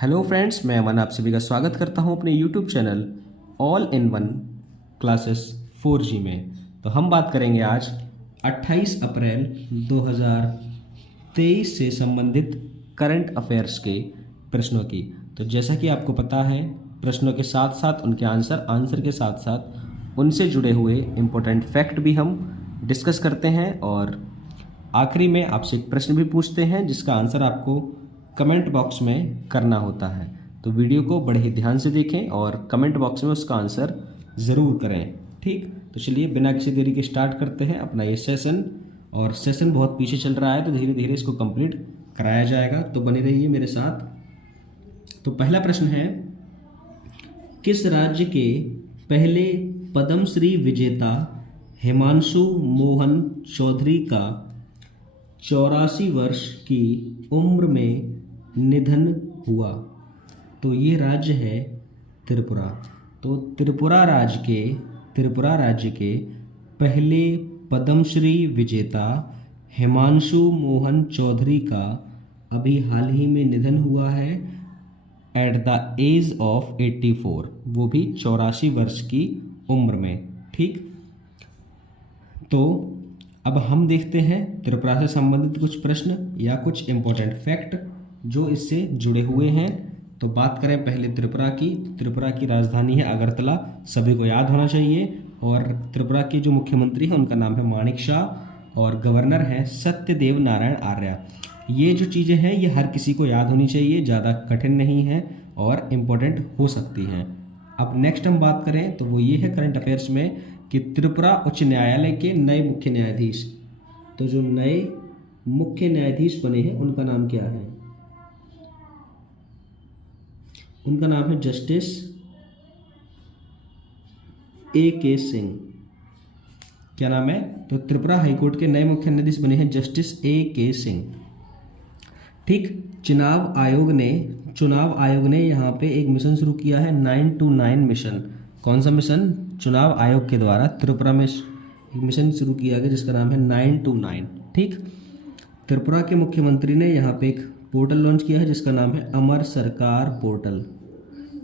Hello friends, मैं अमन आप सभी का स्वागत करता हूं अपने YouTube channel all in one classes 4G में। तो हम बात करेंगे आज 28 अप्रैल 2023 से संबंधित करंट अफेयर्स के प्रश्नों की। तो जैसा कि आपको पता है, प्रश्नों के साथ साथ उनके आंसर के साथ साथ उनसे जुड़े हुए इम्पोर्टेंट फैक्ट भी हम डिस्कस करते हैं और आखिरी में आपसे एक प्रश्न भी पूछते हैं जिसका आंसर आपको कमेंट बॉक्स में करना होता है। तो वीडियो को बड़े ही ध्यान से देखें और कमेंट बॉक्स में उसका आंसर ज़रूर करें। ठीक, तो चलिए बिना किसी देरी के स्टार्ट करते हैं अपना ये सेशन। और सेशन बहुत पीछे चल रहा है तो धीरे धीरे इसको कंप्लीट कराया जाएगा, तो बने रहिए मेरे साथ। तो पहला प्रश्न है, किस राज्य के पहले पद्मश्री विजेता हिमांशु मोहन चौधरी का 84 वर्ष की उम्र में निधन हुआ? तो ये राज्य है त्रिपुरा। तो त्रिपुरा राज्य के पहले पद्मश्री विजेता हिमांशु मोहन चौधरी का अभी हाल ही में निधन हुआ है एट द एज ऑफ 84, वो भी 84 वर्ष की उम्र में। ठीक, तो अब हम देखते हैं त्रिपुरा से संबंधित कुछ प्रश्न या कुछ इम्पोर्टेंट फैक्ट जो इससे जुड़े हुए हैं। तो बात करें पहले त्रिपुरा की। त्रिपुरा की राजधानी है अगरतला, सभी को याद होना चाहिए। और त्रिपुरा के जो मुख्यमंत्री हैं उनका नाम है मानिक शाह और गवर्नर हैं सत्यदेव नारायण आर्य। ये जो चीज़ें हैं ये हर किसी को याद होनी चाहिए, ज़्यादा कठिन नहीं है और इम्पोर्टेंट हो सकती हैं। अब नेक्स्ट हम बात करें तो वो ये है करंट अफेयर्स में कि त्रिपुरा उच्च न्यायालय के नए मुख्य न्यायाधीश, तो जो नए मुख्य न्यायाधीश बने हैं उनका नाम क्या है? उनका नाम है जस्टिस A.K. सिंह। क्या नाम है? तो त्रिपुरा हाईकोर्ट के नए मुख्य न्यायाधीश बने हैं जस्टिस A.K. सिंह। ठीक, चुनाव आयोग ने यहाँ पे एक मिशन शुरू किया है 929 मिशन। कौन सा मिशन? चुनाव आयोग के द्वारा त्रिपुरा में एक मिशन शुरू किया गया जिसका नाम है 929। ठीक, त्रिपुरा के मुख्यमंत्री ने यहाँ पे एक पोर्टल लॉन्च किया है जिसका नाम है अमर सरकार पोर्टल।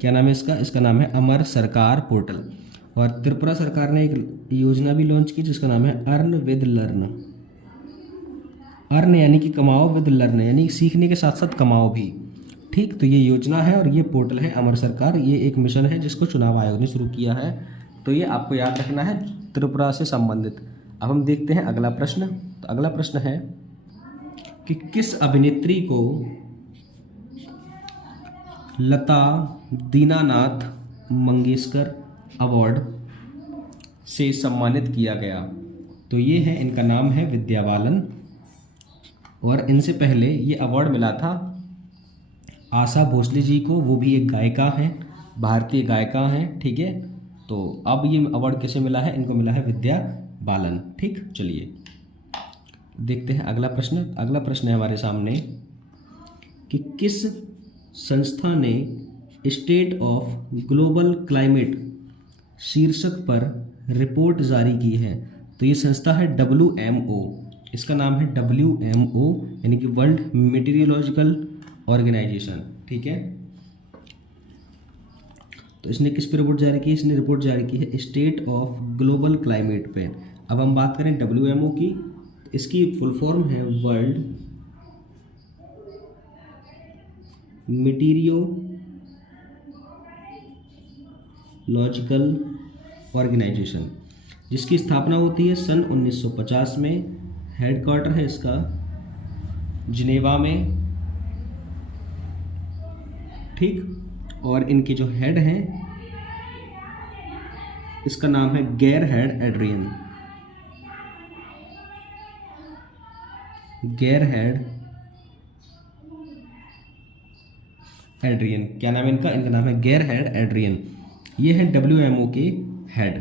क्या नाम है इसका? इसका नाम है अमर सरकार पोर्टल। और त्रिपुरा सरकार ने एक योजना भी लॉन्च की जिसका नाम है अर्न विद लर्न। अर्न यानी कि कमाओ, विद लर्न यानी सीखने के साथ साथ कमाओ भी। ठीक, तो ये योजना है और ये पोर्टल है अमर सरकार। ये एक मिशन है जिसको चुनाव आयोग ने शुरू किया है, तो ये आपको याद रखना है त्रिपुरा से संबंधित। अब हम देखते हैं अगला प्रश्न। तो अगला प्रश्न है कि किस अभिनेत्री को लता दीनानाथ मंगेशकर अवार्ड से सम्मानित किया गया? तो ये है, इनका नाम है विद्या बालन और इनसे पहले ये अवार्ड मिला था आशा भोसले जी को, वो भी एक गायिका हैं, भारतीय गायिका हैं। ठीक है, तो अब ये अवार्ड किसे मिला है? इनको मिला है विद्या बालन। ठीक, चलिए देखते हैं अगला प्रश्न। अगला प्रश्न है हमारे सामने कि किस संस्था ने स्टेट ऑफ ग्लोबल क्लाइमेट शीर्षक पर रिपोर्ट जारी की है? तो ये संस्था है WMO। इसका नाम है WMO यानी कि वर्ल्ड मेटीरियोलॉजिकल ऑर्गेनाइजेशन। ठीक है, तो इसने किस पे रिपोर्ट जारी की? इसने रिपोर्ट जारी की है स्टेट ऑफ ग्लोबल क्लाइमेट पे। अब हम बात करें WMO की, इसकी फुल फॉर्म है वर्ल्ड मेटीरियोलॉजिकल ऑर्गेनाइजेशन, जिसकी स्थापना होती है सन 1950 में। हेडक्वार्टर है इसका जिनेवा में। ठीक, और इनके जो हेड हैं इसका नाम है गेरहर्ड एड्रियन। क्या नाम है इनका? इनका नाम है गेरहर्ड एड्रियन। ये है WMO के हेड।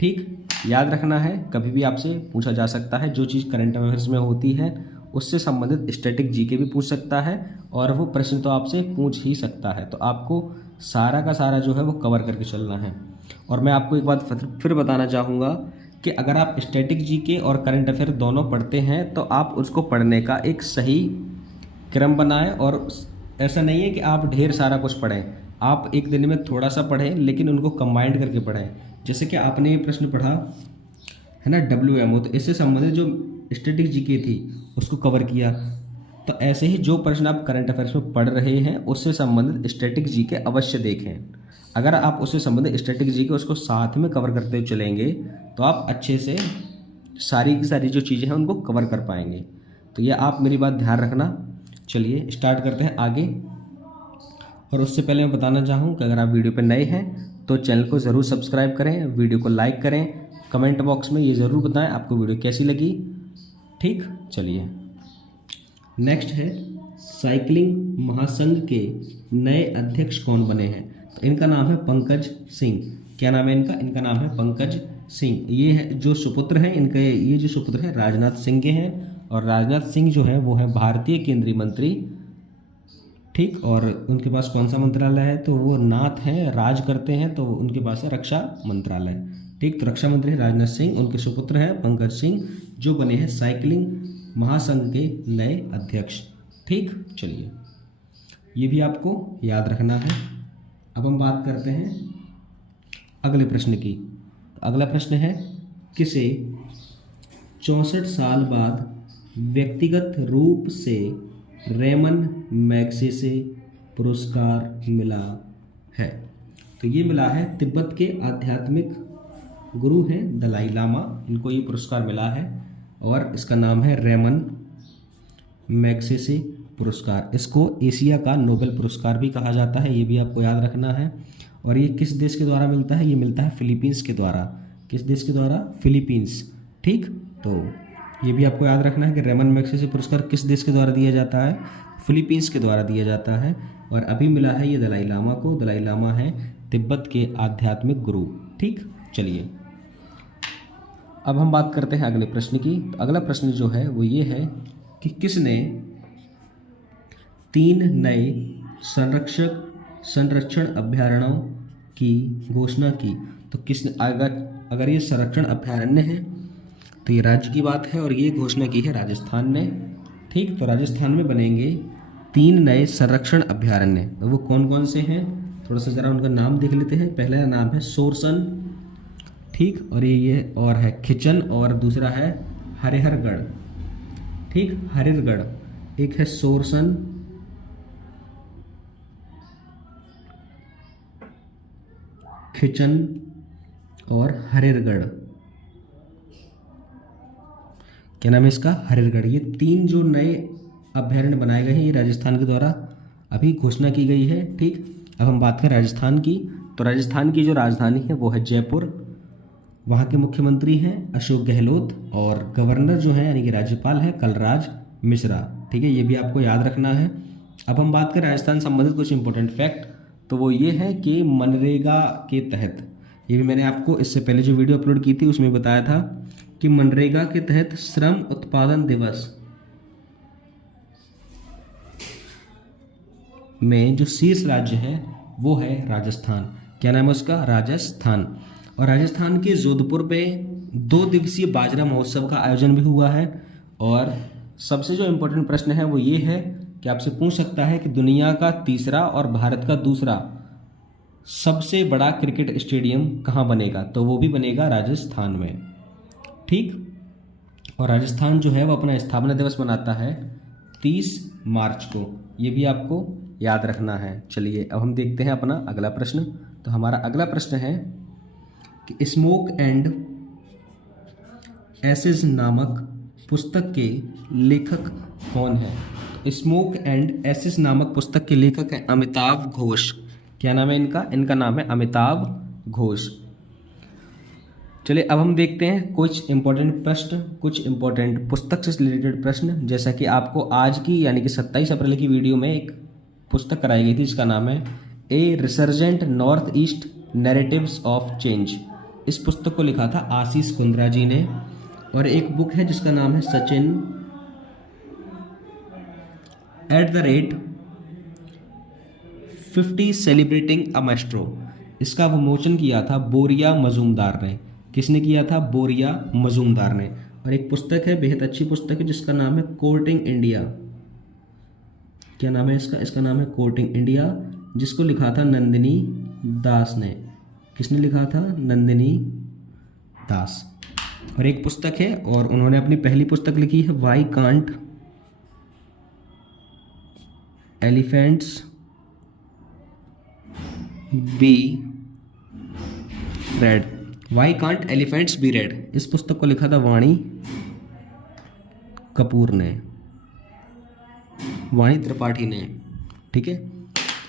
ठीक, याद रखना है, कभी भी आपसे पूछा जा सकता है। जो चीज़ करंट अफेयर्स में होती है उससे संबंधित स्टैटिक जीके भी पूछ सकता है और वो प्रश्न तो आपसे पूछ ही सकता है। तो आपको सारा का सारा जो है वो कवर करके चलना है। और मैं आपको एक बात फिर बताना चाहूँगा कि अगर आप स्टैटिक जीके और करंट अफेयर दोनों पढ़ते हैं तो आप उसको पढ़ने का एक सही क्रम बनाएं और ऐसा नहीं है कि आप ढेर सारा कुछ पढ़ें, आप एक दिन में थोड़ा सा पढ़ें लेकिन उनको कंबाइंड करके पढ़ें। जैसे कि आपने ये प्रश्न पढ़ा है ना WMO, तो इससे संबंधित जो स्टैटिक जीके थी उसको कवर किया। तो ऐसे ही जो प्रश्न आप करंट अफेयर्स में पढ़ रहे हैं उससे संबंधित स्टैटिक जीके अवश्य देखें। अगर आप उससे संबंधित स्टैटिक जीके उसको साथ में कवर करते हुए चलेंगे तो आप अच्छे से सारी की सारी जो चीज़ें हैं उनको कवर कर पाएंगे। तो ये आप मेरी बात ध्यान रखना। चलिए स्टार्ट करते हैं आगे। और उससे पहले मैं बताना चाहूँ कि अगर आप वीडियो पर नए हैं तो चैनल को ज़रूर सब्सक्राइब करें, वीडियो को लाइक करें, कमेंट बॉक्स में ये ज़रूर बताएं आपको वीडियो कैसी लगी। ठीक, चलिए नेक्स्ट है साइकिलिंग महासंघ के नए अध्यक्ष कौन बने हैं। तो इनका नाम है पंकज सिंह। क्या नाम है इनका? इनका नाम है पंकज सिंह। ये है जो सुपुत्र हैं इनके, ये जो सुपुत्र हैं राजनाथ सिंह के हैं। और राजनाथ सिंह जो है वो है भारतीय केंद्रीय मंत्री। ठीक, और उनके पास कौन सा मंत्रालय है? तो वो नाथ हैं, राज करते हैं, तो उनके पास है रक्षा मंत्रालय। ठीक, तो रक्षा मंत्री राजनाथ सिंह, उनके सुपुत्र हैं पंकज सिंह जो बने हैं साइकिलिंग महासंघ के नए अध्यक्ष। ठीक, चलिए ये भी आपको याद रखना है। अब हम बात करते हैं अगले प्रश्न की। अगला प्रश्न है किसे 64 साल बाद व्यक्तिगत रूप से रेमन मैग्सेसे पुरस्कार मिला है। तो ये मिला है तिब्बत के आध्यात्मिक गुरु हैं दलाई लामा, इनको ये पुरस्कार मिला है और इसका नाम है रेमन मैग्सेसे पुरस्कार। इसको एशिया का नोबेल पुरस्कार भी कहा जाता है, ये भी आपको याद रखना है। और ये किस देश के द्वारा मिलता है? ये मिलता है फिलीपींस के द्वारा। किस देश के द्वारा? फिलीपींस। ठीक, तो ये भी आपको याद रखना है कि रेमन मैग्सेसे पुरस्कार किस देश के द्वारा दिया जाता है? फिलीपींस के द्वारा दिया जाता है। और अभी मिला है ये दलाई लामा को। दलाई लामा है तिब्बत के आध्यात्मिक गुरु। ठीक, चलिए अब हम बात करते हैं अगले प्रश्न की। तो अगला प्रश्न जो है वो ये है कि किसने 3 नए संरक्षण अभयारण्यों की घोषणा की। तो किसने, अगर ये संरक्षण अभयारण्य है तो ये राज्य की बात है और ये घोषणा की है राजस्थान ने। ठीक, तो राजस्थान में बनेंगे 3 नए संरक्षण अभयारण्य। तो वो कौन कौन से हैं? थोड़ा सा ज़रा उनका नाम देख लेते हैं। पहला नाम है सोरसन। ठीक, और ये और है खिचन और दूसरा है हरिहरगढ़। ठीक, हरिहरगढ़। एक है सोरसन, खिचन और हरिहरगढ़। क्या नाम है इसका? हरिहरगढ़। ये 3 जो नए अभयारण्य बनाए गए हैं ये राजस्थान के द्वारा अभी घोषणा की गई है। ठीक, अब हम बात करें राजस्थान की। तो राजस्थान की जो राजधानी है वो है जयपुर। वहाँ के मुख्यमंत्री हैं अशोक गहलोत और गवर्नर जो है यानी कि राज्यपाल है कलराज मिश्रा। ठीक है, ये भी आपको याद रखना है। अब हम बात करें राजस्थान संबंधित कुछ इंपॉर्टेंट फैक्ट, तो वो ये है कि मनरेगा के तहत, ये भी मैंने आपको इससे पहले जो वीडियो अपलोड की थी उसमें बताया था कि मनरेगा के तहत श्रम उत्पादन दिवस में जो शीर्ष राज्य है वो है राजस्थान। क्या नाम है उसका? राजस्थान। और राजस्थान के जोधपुर में 2 दिवसीय बाजरा महोत्सव का आयोजन भी हुआ है। और सबसे जो इम्पोर्टेंट प्रश्न है वो ये है कि आपसे पूछ सकता है कि दुनिया का तीसरा और भारत का दूसरा सबसे बड़ा क्रिकेट स्टेडियम कहाँ बनेगा। तो वो भी बनेगा राजस्थान में। ठीक, और राजस्थान जो है वो अपना स्थापना दिवस मनाता है 30 मार्च को। ये भी आपको याद रखना है। चलिए अब हम देखते हैं अपना अगला प्रश्न। तो हमारा अगला प्रश्न है कि स्मोक एंड एसेस नामक पुस्तक के लेखक कौन है। तो स्मोक एंड एसेस नामक पुस्तक के लेखक हैं अमिताभ घोष। क्या नाम है इनका? इनका नाम है अमिताभ घोष। चलिए अब हम देखते हैं कुछ इंपॉर्टेंट प्रश्न, कुछ इंपॉर्टेंट पुस्तक से रिलेटेड प्रश्न। जैसा कि आपको आज की यानी कि 27 अप्रैल की वीडियो में एक पुस्तक कराई गई थी जिसका नाम है a resurgent north east narratives of change. इस पुस्तक को लिखा था आशीष कुंद्रा जी ने। और एक बुक है जिसका नाम है सचिन @50 सेलिब्रेटिंग अ मास्ट्रो। इसका विमोचन किया था बोरिया मजूमदार ने। किसने किया था? बोरिया मजूमदार ने। और एक पुस्तक है, बेहद अच्छी पुस्तक है जिसका नाम है कोर्टिंग इंडिया। क्या नाम है इसका? इसका नाम है कोटिंग इंडिया, जिसको लिखा था नंदिनी दास ने। किसने लिखा था? नंदिनी दास। और एक पुस्तक है, और उन्होंने अपनी पहली पुस्तक लिखी है why can't elephants be red. Why can't elephants be red, इस पुस्तक को लिखा था वाणी कपूर ने, वाणी त्रिपाठी ने। ठीक है,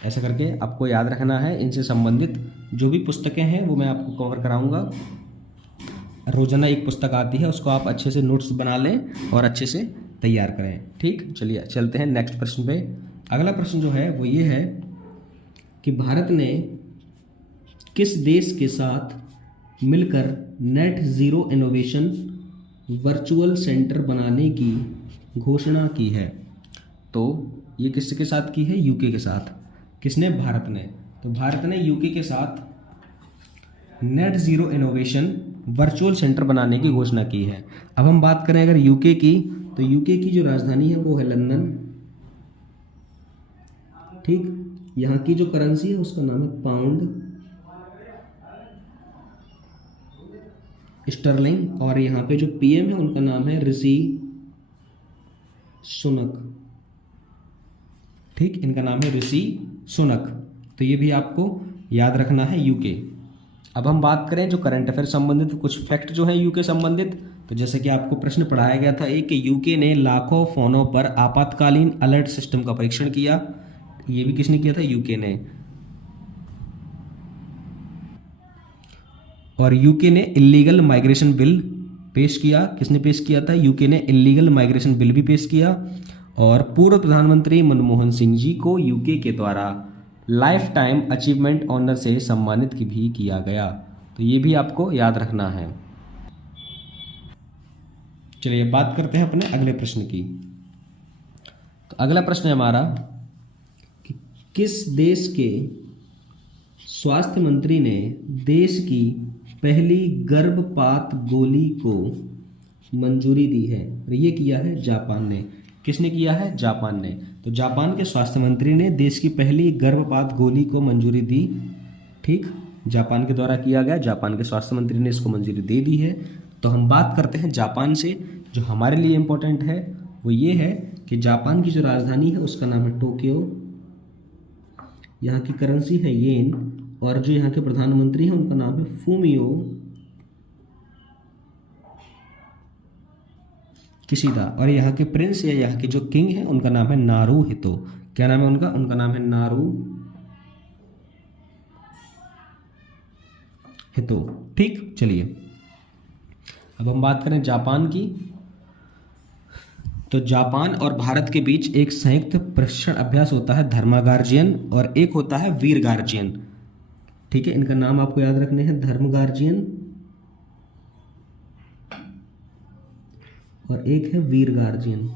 ऐसा करके आपको याद रखना है। इनसे संबंधित जो भी पुस्तकें हैं वो मैं आपको कवर कराऊंगा। रोजाना एक पुस्तक आती है, उसको आप अच्छे से नोट्स बना लें और अच्छे से तैयार करें। ठीक, चलिए चलते हैं नेक्स्ट प्रश्न पे। अगला प्रश्न जो है वो ये है कि भारत ने किस देश के साथ मिलकर net zero innovation virtual centre बनाने की घोषणा की है? तो ये किसके साथ की है? यूके के साथ। किसने? भारत ने। तो भारत ने यूके के साथ net zero innovation virtual centre बनाने की घोषणा की है। अब हम बात करें अगर यूके की, तो यूके की जो राजधानी है वो है लंदन। ठीक, यहाँ की जो करेंसी है उसका नाम है पाउंड स्टर्लिंग, और यहाँ पे जो पीएम है उनका नाम है ऋषि सुनक। ठीक, इनका नाम है ऋषि सुनक। तो ये भी आपको याद रखना है, यूके। अब हम बात करें जो करंट अफेयर संबंधित कुछ फैक्ट जो है यूके संबंधित, तो जैसे कि आपको प्रश्न पढ़ाया गया था एक कि यूके ने लाखों फोनों पर आपातकालीन अलर्ट सिस्टम का परीक्षण किया। ये भी किसने किया था? यूके ने। और यूके ने इलीगल माइग्रेशन बिल पेश किया। किसने पेश किया था? यूके ने इलीगल माइग्रेशन बिल भी पेश किया। और पूर्व प्रधानमंत्री मनमोहन सिंह जी को यूके के द्वारा लाइफ टाइम अचीवमेंट ऑनर से सम्मानित भी किया गया। तो ये भी आपको याद रखना है। चलिए बात करते हैं अपने अगले प्रश्न की। तो अगला प्रश्न है हमारा कि किस देश के स्वास्थ्य मंत्री ने देश की पहली गर्भपात गोली को मंजूरी दी है? और ये किया है जापान ने। किसने किया है? जापान ने। तो जापान के स्वास्थ्य मंत्री ने देश की पहली गर्भपात गोली को मंजूरी दी। ठीक, जापान के द्वारा किया गया, जापान के स्वास्थ्य मंत्री ने इसको मंजूरी दे दी है। तो हम बात करते हैं जापान से। जो हमारे लिए इम्पोर्टेंट है वो ये है कि जापान की जो राजधानी है उसका नाम है टोक्यो, यहाँ की करेंसी है येन, और जो यहाँ के प्रधानमंत्री हैं उनका नाम है फूमियो किशिदा, और यहाँ के प्रिंस या यहाँ के जो किंग हैं उनका नाम है नारूहितो। क्या नाम है उनका? उनका नाम है नारूहितो। ठीक, चलिए अब हम बात करें जापान की। तो जापान और भारत के बीच एक संयुक्त प्रशिक्षण अभ्यास होता है धर्मगार्जियन, और एक होता है वीर गार्जियन। ठीक है, इनका नाम आपको याद रखने हैं, धर्म गार्जियन और एक है वीर गार्जियन।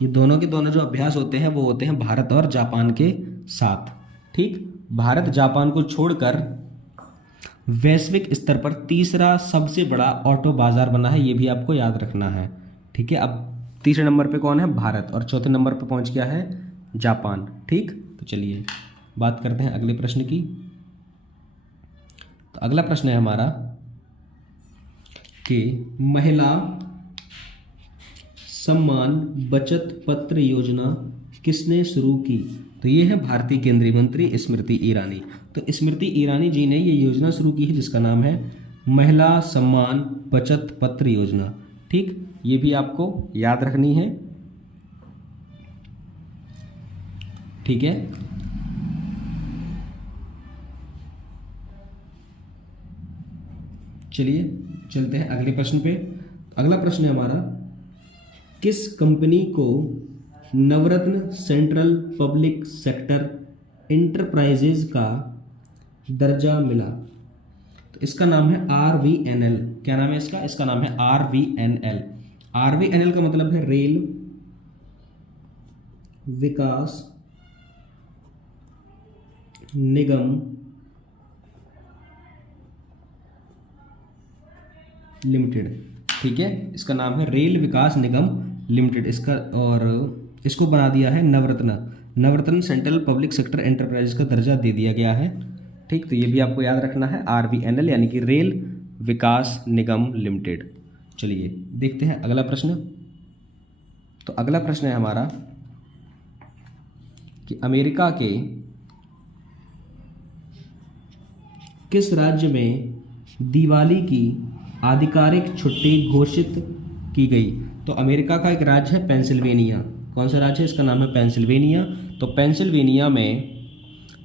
ये दोनों के दोनों जो अभ्यास होते हैं वो होते हैं भारत और जापान के साथ। ठीक, भारत जापान को छोड़कर वैश्विक स्तर पर तीसरा सबसे बड़ा ऑटो बाजार बना है, ये भी आपको याद रखना है। ठीक है, अब तीसरे नंबर पे कौन है? भारत, और चौथे नंबर पे पहुंच गया है जापान। ठीक, तो चलिए बात करते हैं अगले प्रश्न की। तो अगला प्रश्न है हमारा कि महिला सम्मान बचत पत्र योजना किसने शुरू की? तो ये है भारतीय केंद्रीय मंत्री स्मृति ईरानी। तो स्मृति ईरानी जी ने ये योजना शुरू की है जिसका नाम है महिला सम्मान बचत पत्र योजना। ठीक, ये भी आपको याद रखनी है। ठीक है, चलिए चलते हैं अगले प्रश्न पे। अगला प्रश्न है हमारा, किस कंपनी को नवरत्न सेंट्रल पब्लिक सेक्टर इंटरप्राइजेज का दर्जा मिला? तो इसका नाम है RVNL। क्या नाम है इसका? इसका नाम है RVNL। RVNL का मतलब है रेल विकास निगम लिमिटेड। ठीक है, इसका नाम है रेल विकास निगम लिमिटेड इसका, और इसको बना दिया है नवरत्न। नवरत्न सेंट्रल पब्लिक सेक्टर एंटरप्राइज का दर्जा दे दिया गया है। ठीक, तो ये भी आपको याद रखना है, RVNL यानी कि रेल विकास निगम लिमिटेड। चलिए देखते हैं अगला प्रश्न। तो अगला प्रश्न है हमारा कि अमेरिका के किस राज्य में दिवाली की आधिकारिक छुट्टी घोषित की गई? तो अमेरिका का एक राज्य है पेंसिल्वेनिया। कौन सा राज्य है? इसका नाम है पेंसिल्वेनिया। तो पेंसिल्वेनिया में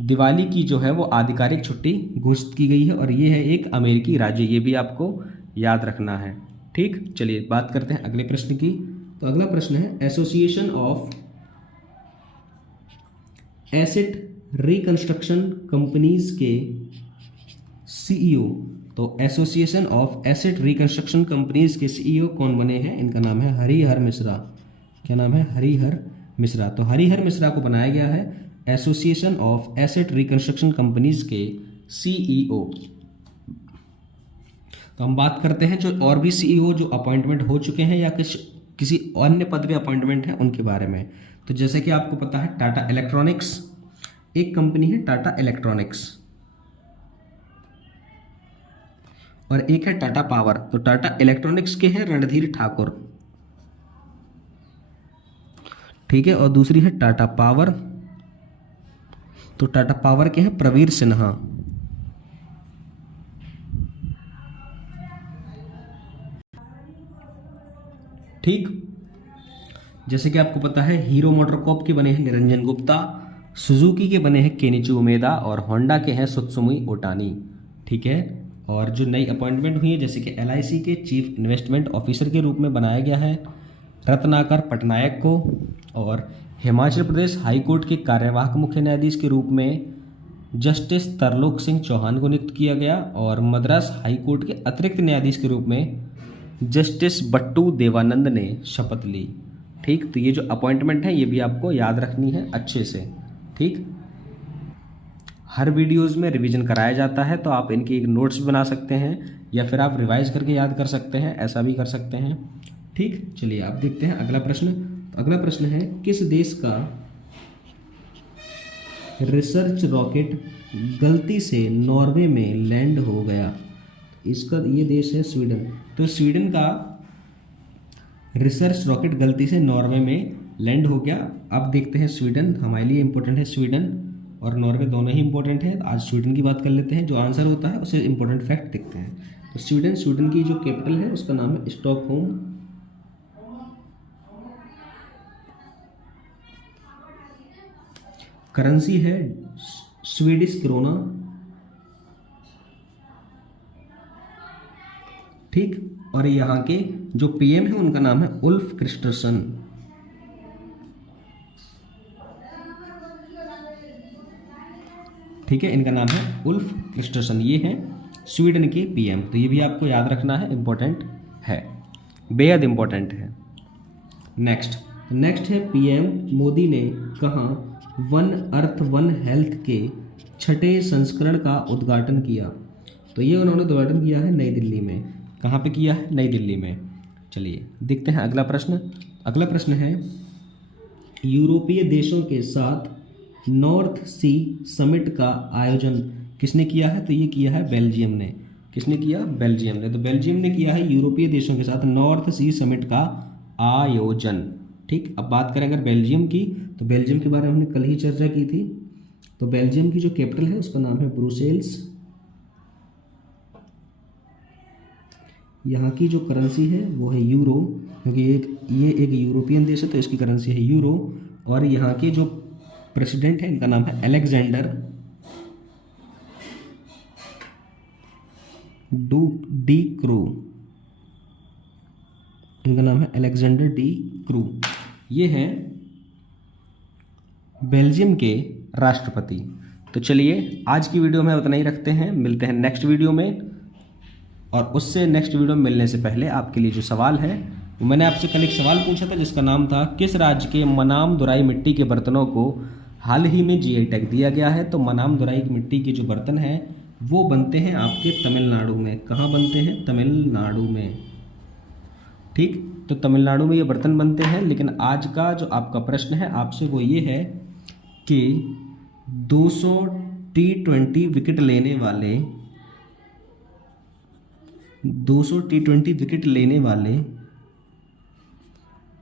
दिवाली की जो है वो आधिकारिक छुट्टी घोषित की गई है, और ये है एक अमेरिकी राज्य, ये भी आपको याद रखना है। ठीक, चलिए बात करते हैं अगले प्रश्न की। तो अगला प्रश्न है association of asset reconstruction companies के CEO, तो association of asset reconstruction companies के CEO कौन बने हैं? इनका नाम है हरिहर मिश्रा। क्या नाम है? हरिहर मिश्रा। तो हरिहर मिश्रा को बनाया गया है association of asset reconstruction companies के CEO। तो हम बात करते हैं जो और भी CEO जो अपॉइंटमेंट हो चुके हैं या किसी अन्य पद पे अपॉइंटमेंट है उनके बारे में। तो जैसे कि आपको पता है टाटा इलेक्ट्रॉनिक्स एक कंपनी है, टाटा इलेक्ट्रॉनिक्स, और एक है टाटा पावर। तो टाटा इलेक्ट्रॉनिक्स के हैं रणधीर ठाकुर, ठीक है, और दूसरी है टाटा पावर। तो टाटा पावर के हैं प्रवीर सिन्हा। ठीक, जैसे कि आपको पता है हीरो मोटरकॉर्प के बने हैं निरंजन गुप्ता, सुजुकी के बने हैं केनिची उमेदा, और होंडा के हैं सुत्सुमुई ओटानी। ठीक है, और जो नई अपॉइंटमेंट हुई है जैसे कि LIC के चीफ इन्वेस्टमेंट ऑफिसर के रूप में बनाया गया है रत्नाकर पटनायक को, और हिमाचल प्रदेश हाई कोर्ट के कार्यवाहक मुख्य न्यायाधीश के रूप में जस्टिस तरलोक सिंह चौहान को नियुक्त किया गया, और मद्रास हाई कोर्ट के अतिरिक्त न्यायाधीश के रूप में जस्टिस बट्टू देवानंद ने शपथ ली। ठीक, तो ये जो अपॉइंटमेंट है ये भी आपको याद रखनी है अच्छे से। ठीक, हर वीडियोज़ में रिवीजन कराया जाता है, तो आप इनकी एक नोट्स भी बना सकते हैं या फिर आप रिवाइज करके याद कर सकते हैं, ऐसा भी कर सकते हैं। ठीक, चलिए आप देखते हैं अगला प्रश्न। तो अगला प्रश्न है किस देश का रिसर्च रॉकेट गलती से नॉर्वे में लैंड हो गया? इसका ये देश है स्वीडन। तो स्वीडन का रिसर्च रॉकेट गलती से नॉर्वे में लैंड हो गया। अब देखते हैं स्वीडन, हमारे लिए इंपॉर्टेंट है स्वीडन और नॉर्वे दोनों ही इंपॉर्टेंट है। आज स्वीडन की बात कर लेते हैं, जो आंसर होता है उसे इंपॉर्टेंट फैक्ट देखते हैं। तो स्वीडन की जो कैपिटल है उसका नाम है स्टॉकहोम। करेंसी है स्वीडिश क्रोना। ठीक, और यहाँ के जो PM है उनका नाम है उल्फ क्रिस्टरसन। ठीक है, इनका नाम है उल्फ क्रिस्टरसन, ये हैं स्वीडन के PM। तो ये भी आपको याद रखना है, इंपॉर्टेंट है, बेहद इंपॉर्टेंट है। नेक्स्ट है PM मोदी ने कहाँ वन अर्थ वन हेल्थ के 6ठे संस्करण का उद्घाटन किया? तो ये उन्होंने उद्घाटन किया है नई दिल्ली में। कहाँ पे किया है? नई दिल्ली में। चलिए देखते हैं अगला प्रश्न। अगला प्रश्न है यूरोपीय देशों के साथ नॉर्थ सी समिट का आयोजन किसने किया है? तो ये किया है बेल्जियम ने। किसने किया? बेल्जियम ने। तो बेल्जियम ने किया है यूरोपीय देशों के साथ नॉर्थ सी समिट का आयोजन। ठीक, अब बात करें अगर बेल्जियम की, तो बेल्जियम के बारे में हमने कल ही चर्चा की थी। तो बेल्जियम की जो कैपिटल है उसका नाम है ब्रुसेल्स। यहाँ की जो करेंसी है वो है यूरो, क्योंकि ये एक यूरोपियन देश है तो इसकी करेंसी है यूरो। और यहाँ के जो प्रेसिडेंट है इनका नाम है अलेक्जेंडर डी क्रू। इनका नाम है अलेक्जेंडर डी क्रू। ये हैं बेल्जियम के राष्ट्रपति। तो चलिए आज की वीडियो में उतना ही रखते हैं, मिलते हैं नेक्स्ट वीडियो में। और उससे नेक्स्ट वीडियो में मिलने से पहले आपके लिए जो सवाल है वो मैंने आपसे कल एक सवाल पूछा था जिसका नाम था किस राज्य के मनाम दुराई मिट्टी के बर्तनों को हाल ही में GI टैग दिया गया है? तो मनाम दुराई मिट्टी के जो बर्तन हैं वो बनते हैं आपके तमिलनाडु में। कहाँ बनते हैं? तमिलनाडु में। ठीक, तो तमिलनाडु में ये बर्तन बनते हैं। लेकिन आज का जो आपका प्रश्न है आपसे वो ये है कि 200 T20 विकेट लेने वाले 200 T20 विकेट लेने वाले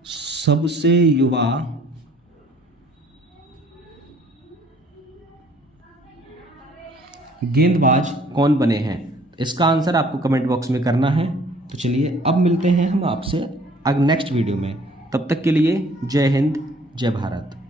सबसे युवा गेंदबाज कौन बने हैं। इसका आंसर आपको कमेंट बॉक्स में करना है। तो चलिए अब मिलते हैं हम आपसे नेक्स्ट वीडियो में। तब तक के लिए जय हिंद, जय भारत।